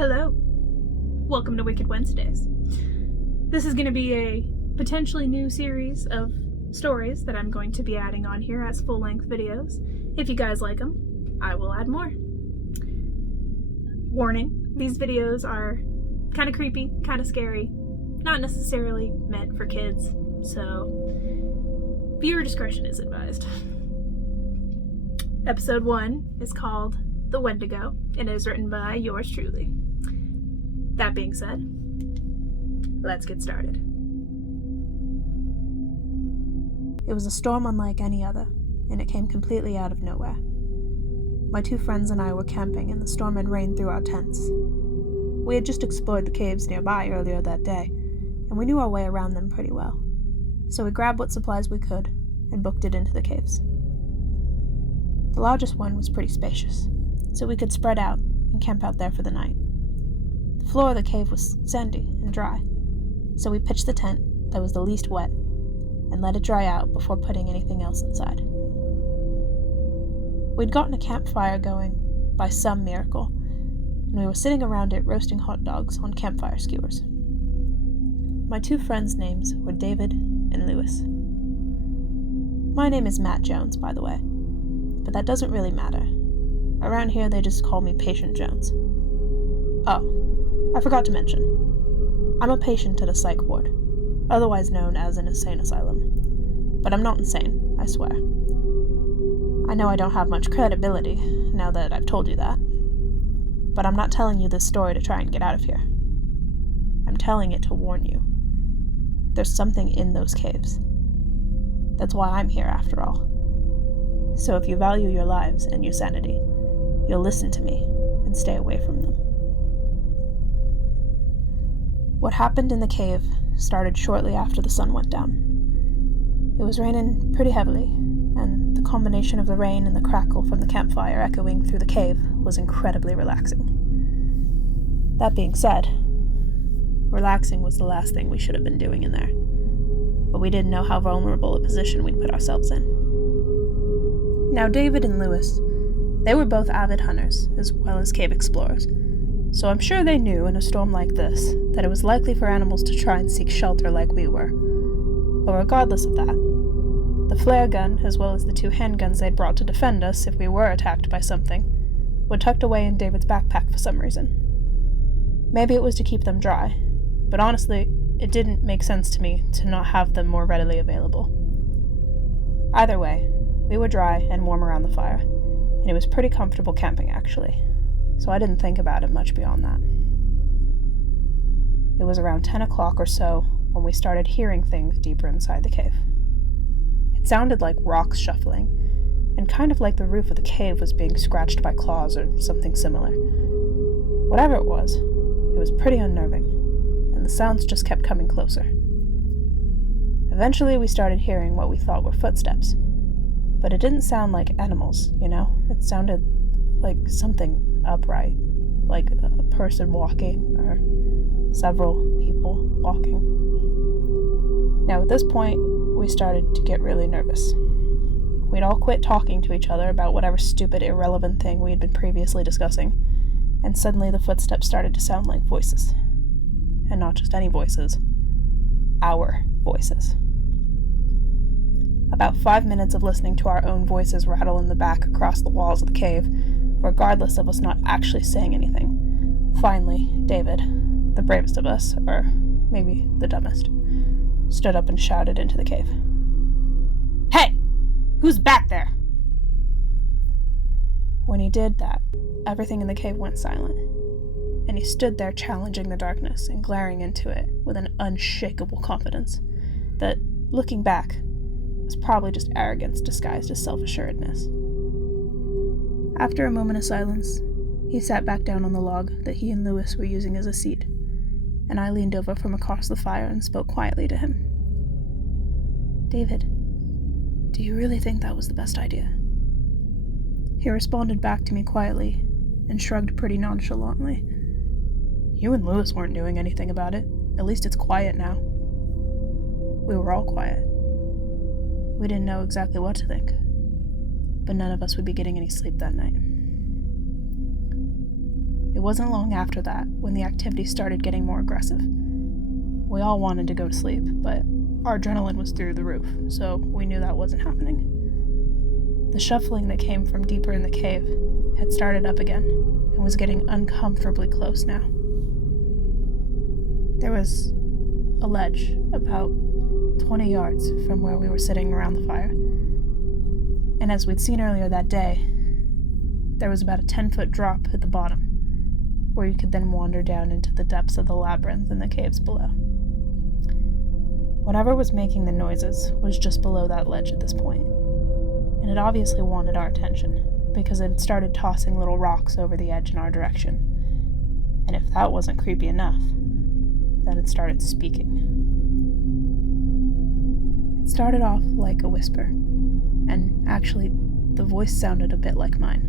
Hello. Welcome to Wicked Wednesdays. This is going to be a potentially new series of stories that I'm going to be adding on here as full-length videos. If you guys like them, I will add more. Warning, these videos are kind of creepy, kind of scary, not necessarily meant for kids, so viewer discretion is advised. Episode 1 is called The Wendigo and is written by yours truly. That being said, let's get started. It was a storm unlike any other, and it came completely out of nowhere. My two friends and I were camping, and the storm had rained through our tents. We had just explored the caves nearby earlier that day, and we knew our way around them pretty well. So we grabbed what supplies we could and booked it into the caves. The largest one was pretty spacious, so we could spread out and camp out there for the night. The floor of the cave was sandy and dry, so we pitched the tent that was the least wet and let it dry out before putting anything else inside. We'd gotten a campfire going by some miracle, and we were sitting around it roasting hot dogs on campfire skewers. My two friends' names were David and Lewis. My name is Matt Jones, by the way, but that doesn't really matter. Around here they just call me Patient Jones. Oh, I forgot to mention, I'm a patient at a psych ward, otherwise known as an insane asylum. But I'm not insane, I swear. I know I don't have much credibility now that I've told you that, but I'm not telling you this story to try and get out of here. I'm telling it to warn you. There's something in those caves. That's why I'm here after all. So if you value your lives and your sanity, you'll listen to me and stay away from them. What happened in the cave started shortly after the sun went down. It was raining pretty heavily, and the combination of the rain and the crackle from the campfire echoing through the cave was incredibly relaxing. That being said, relaxing was the last thing we should have been doing in there, but we didn't know how vulnerable a position we'd put ourselves in. Now, David and Lewis, they were both avid hunters as well as cave explorers, so I'm sure they knew in a storm like this that it was likely for animals to try and seek shelter like we were. But regardless of that, the flare gun, as well as the two handguns they'd brought to defend us if we were attacked by something, were tucked away in David's backpack for some reason. Maybe it was to keep them dry, but honestly, it didn't make sense to me to not have them more readily available. Either way, we were dry and warm around the fire, and it was pretty comfortable camping actually, so I didn't think about it much beyond that. It was around 10 o'clock or so when we started hearing things deeper inside the cave. It sounded like rocks shuffling, and kind of like the roof of the cave was being scratched by claws or something similar. Whatever it was pretty unnerving, and the sounds just kept coming closer. Eventually we started hearing what we thought were footsteps, but it didn't sound like animals, you know? It sounded like something upright, like a person walking, or several people walking. Now at this point, we started to get really nervous. We'd all quit talking to each other about whatever stupid, irrelevant thing we had been previously discussing, and suddenly the footsteps started to sound like voices. And not just any voices. Our voices. About 5 minutes of listening to our own voices rattle in the back across the walls of the cave, regardless of us not actually saying anything. Finally, David, the bravest of us, or maybe the dumbest, stood up and shouted into the cave. "Hey! Who's back there?" When he did that, everything in the cave went silent, and he stood there challenging the darkness and glaring into it with an unshakable confidence that, looking back, was probably just arrogance disguised as self-assuredness. After a moment of silence, he sat back down on the log that he and Lewis were using as a seat, and I leaned over from across the fire and spoke quietly to him. "David, do you really think that was the best idea?" He responded back to me quietly and shrugged pretty nonchalantly. "You and Lewis weren't doing anything about it. At least it's quiet now." We were all quiet. We didn't know exactly what to think, but none of us would be getting any sleep that night. It wasn't long after that when the activity started getting more aggressive. We all wanted to go to sleep, but our adrenaline was through the roof, so we knew that wasn't happening. The shuffling that came from deeper in the cave had started up again and was getting uncomfortably close now. There was a ledge about 20 yards from where we were sitting around the fire, and as we'd seen earlier that day, there was about a 10-foot drop at the bottom, where you could then wander down into the depths of the labyrinth in the caves below. Whatever was making the noises was just below that ledge at this point, and it obviously wanted our attention, because it had started tossing little rocks over the edge in our direction, and if that wasn't creepy enough, then it started speaking. It started off like a whisper, and actually, the voice sounded a bit like mine.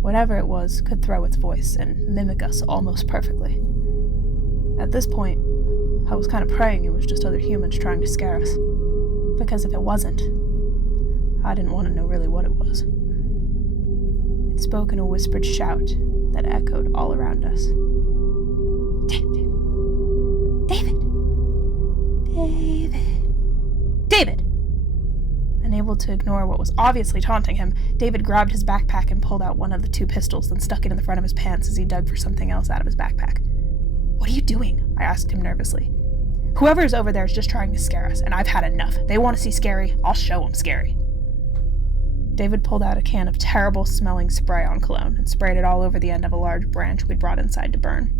Whatever it was could throw its voice and mimic us almost perfectly. At this point, I was kind of praying it was just other humans trying to scare us, because if it wasn't, I didn't want to know really what it was. It spoke in a whispered shout that echoed all around us. David! Unable to ignore what was obviously taunting him, David grabbed his backpack and pulled out one of the 2 pistols, then stuck it in the front of his pants as he dug for something else out of his backpack. "What are you doing?" I asked him nervously. "Whoever is over there is just trying to scare us, and I've had enough. They want to see scary, I'll show them scary." David pulled out a can of terrible-smelling spray-on cologne and sprayed it all over the end of a large branch we'd brought inside to burn.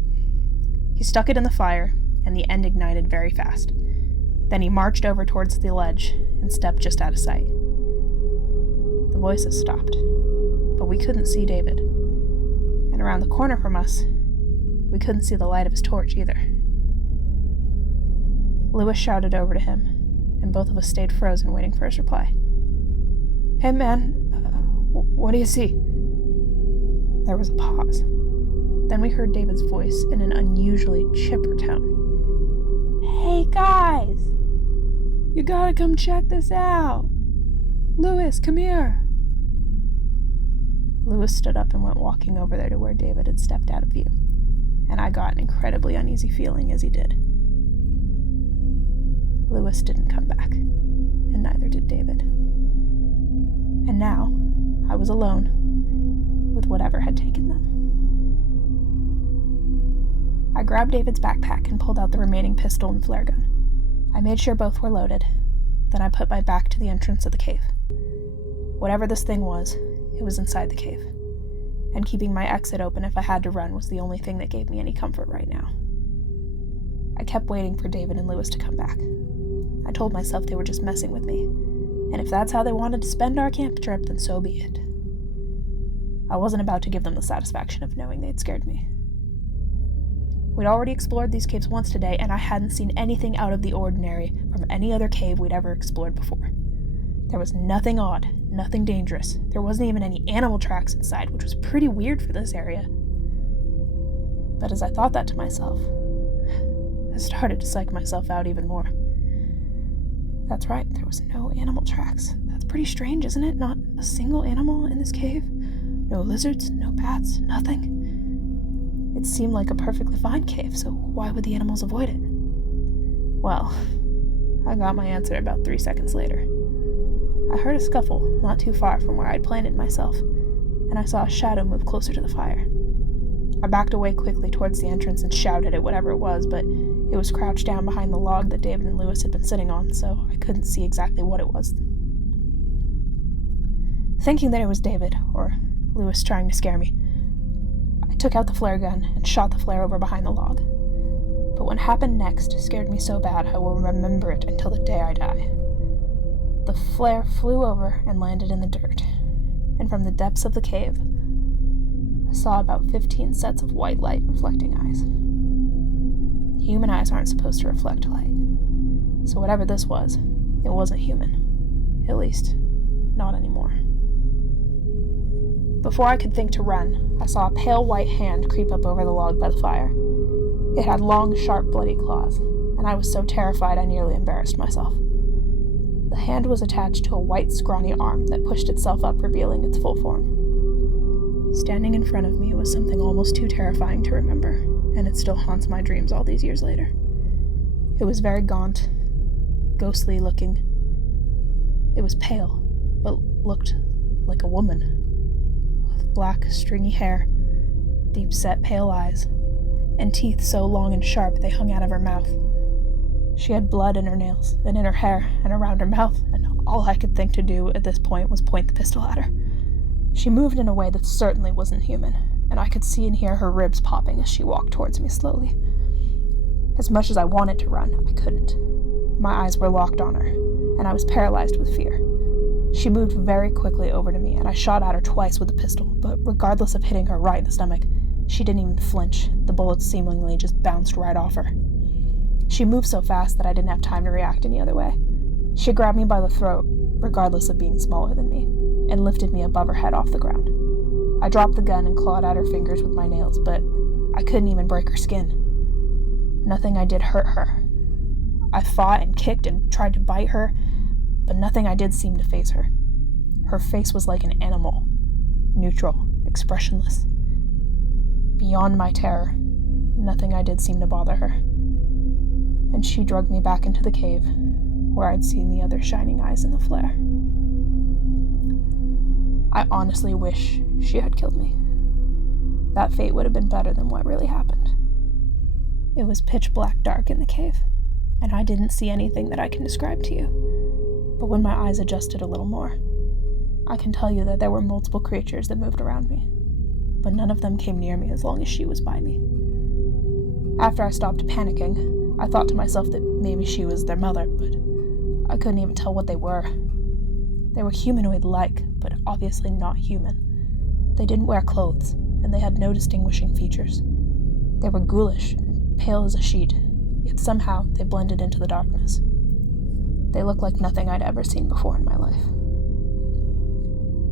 He stuck it in the fire, and the end ignited very fast. Then he marched over towards the ledge and stepped just out of sight. The voices stopped, but we couldn't see David. And around the corner from us, we couldn't see the light of his torch either. Lewis shouted over to him, and both of us stayed frozen waiting for his reply. "Hey man, what do you see?" There was a pause. Then we heard David's voice in an unusually chipper tone. "Hey guys! You gotta come check this out! Lewis, come here!" Lewis stood up and went walking over there to where David had stepped out of view, and I got an incredibly uneasy feeling as he did. Lewis didn't come back, and neither did David. And now, I was alone with whatever had taken them. I grabbed David's backpack and pulled out the remaining pistol and flare gun. I made sure both were loaded, then I put my back to the entrance of the cave. Whatever this thing was, it was inside the cave, and keeping my exit open if I had to run was the only thing that gave me any comfort right now. I kept waiting for David and Lewis to come back. I told myself they were just messing with me, and if that's how they wanted to spend our camp trip, then so be it. I wasn't about to give them the satisfaction of knowing they'd scared me. We'd already explored these caves once today, and I hadn't seen anything out of the ordinary from any other cave we'd ever explored before. There was nothing odd, nothing dangerous. There wasn't even any animal tracks inside, which was pretty weird for this area. But as I thought that to myself, I started to psych myself out even more. That's right, there was no animal tracks. That's pretty strange, isn't it? Not a single animal in this cave. No lizards, no bats, nothing. It seemed like a perfectly fine cave, so why would the animals avoid it? Well, I got my answer about 3 seconds later. I heard a scuffle not too far from where I'd planted myself, and I saw a shadow move closer to the fire. I backed away quickly towards the entrance and shouted at whatever it was, but it was crouched down behind the log that David and Lewis had been sitting on, so I couldn't see exactly what it was. Thinking that it was David, or Lewis trying to scare me, I took out the flare gun and shot the flare over behind the log. But what happened next scared me so bad I will remember it until the day I die. The flare flew over and landed in the dirt, and from the depths of the cave, I saw about 15 sets of white light reflecting eyes. Human eyes aren't supposed to reflect light, so whatever this was, it wasn't human. At least, not anymore. Before I could think to run, I saw a pale white hand creep up over the log by the fire. It had long, sharp, bloody claws, and I was so terrified I nearly embarrassed myself. The hand was attached to a white, scrawny arm that pushed itself up, revealing its full form. Standing in front of me was something almost too terrifying to remember, and it still haunts my dreams all these years later. It was very gaunt, ghostly looking. It was pale, but looked like a woman, with black, stringy hair, deep-set pale eyes, and teeth so long and sharp they hung out of her mouth. She had blood in her nails, and in her hair, and around her mouth, and all I could think to do at this point was point the pistol at her. She moved in a way that certainly wasn't human, and I could see and hear her ribs popping as she walked towards me slowly. As much as I wanted to run, I couldn't. My eyes were locked on her, and I was paralyzed with fear. She moved very quickly over to me, and I shot at her twice with the pistol, but regardless of hitting her right in the stomach, she didn't even flinch. The bullets seemingly just bounced right off her. She moved so fast that I didn't have time to react any other way. She grabbed me by the throat, regardless of being smaller than me, and lifted me above her head off the ground. I dropped the gun and clawed at her fingers with my nails, but I couldn't even break her skin. Nothing I did hurt her. I fought and kicked and tried to bite her, but nothing I did seemed to faze her. Her face was like an animal, neutral, expressionless. Beyond my terror, nothing I did seemed to bother her. And she dragged me back into the cave, where I'd seen the other shining eyes in the flare. I honestly wish she had killed me. That fate would have been better than what really happened. It was pitch black dark in the cave, and I didn't see anything that I can describe to you. But when my eyes adjusted a little more, I can tell you that there were multiple creatures that moved around me, but none of them came near me as long as she was by me. After I stopped panicking, I thought to myself that maybe she was their mother, but I couldn't even tell what they were. They were humanoid-like, but obviously not human. They didn't wear clothes, and they had no distinguishing features. They were ghoulish and pale as a sheet, yet somehow they blended into the darkness. They looked like nothing I'd ever seen before in my life.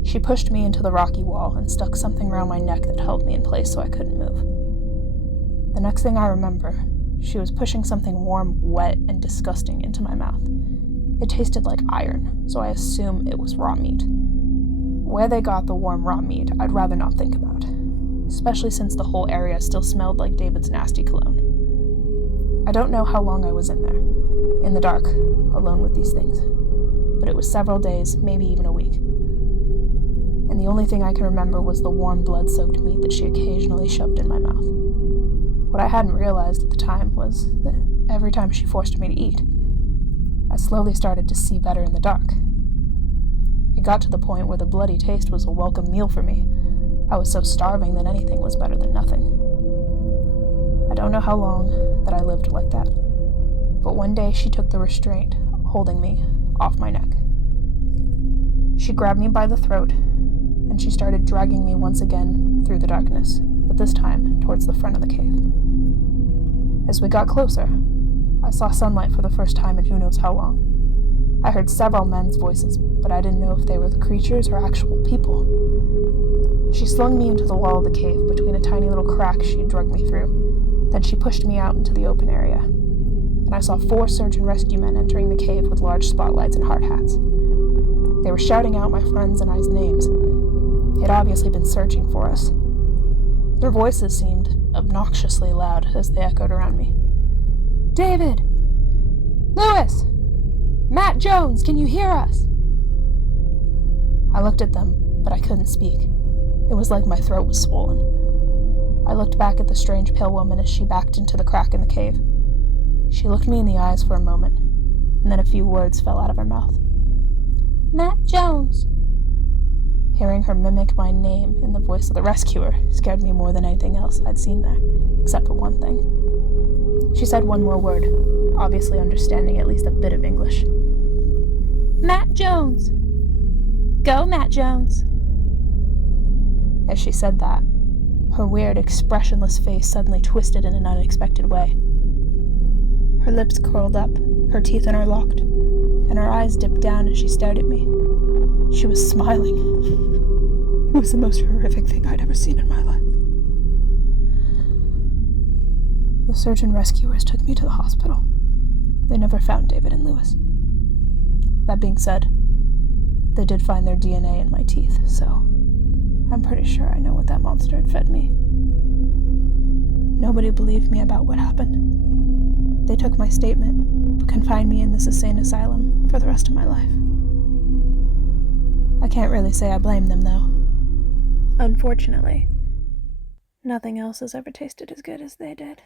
She pushed me into the rocky wall and stuck something around my neck that held me in place so I couldn't move. The next thing I remember, she was pushing something warm, wet, and disgusting into my mouth. It tasted like iron, so I assume it was raw meat. Where they got the warm raw meat, I'd rather not think about, especially since the whole area still smelled like David's nasty cologne. I don't know how long I was in there, in the dark, alone with these things, but it was several days, maybe even a week. And the only thing I can remember was the warm blood-soaked meat that she occasionally shoved in my mouth. What I hadn't realized at the time was that every time she forced me to eat, I slowly started to see better in the dark. It got to the point where the bloody taste was a welcome meal for me. I was so starving that anything was better than nothing. I don't know how long that I lived like that, but one day she took the restraint, holding me, off my neck. She grabbed me by the throat, and she started dragging me once again through the darkness, but this time towards the front of the cave. As we got closer, I saw sunlight for the first time in who knows how long. I heard several men's voices, but I didn't know if they were the creatures or actual people. She slung me into the wall of the cave between a tiny little crack she had dragged me through. Then she pushed me out into the open area, and I saw 4 search and rescue men entering the cave with large spotlights and hard hats. They were shouting out my friends and I's names. They had obviously been searching for us. Their voices seemed obnoxiously loud as they echoed around me. David! Lewis! Matt Jones, can you hear us? I looked at them, but I couldn't speak. It was like my throat was swollen. I looked back at the strange pale woman as she backed into the crack in the cave. She looked me in the eyes for a moment, and then a few words fell out of her mouth. Matt Jones! Hearing her mimic my name in the voice of the rescuer scared me more than anything else I'd seen there, except for one thing. She said one more word, obviously understanding at least a bit of English. Matt Jones! Go, Matt Jones! As she said that, her weird, expressionless face suddenly twisted in an unexpected way. Her lips curled up, her teeth interlocked, and her eyes dipped down as she stared at me. She was smiling. It was the most horrific thing I'd ever seen in my life. The search and rescuers took me to the hospital. They never found David and Lewis. That being said, they did find their DNA in my teeth, so I'm pretty sure I know what that monster had fed me. Nobody believed me about what happened. They took my statement, but confined me in this insane asylum for the rest of my life. I can't really say I blame them, though. Unfortunately, nothing else has ever tasted as good as they did.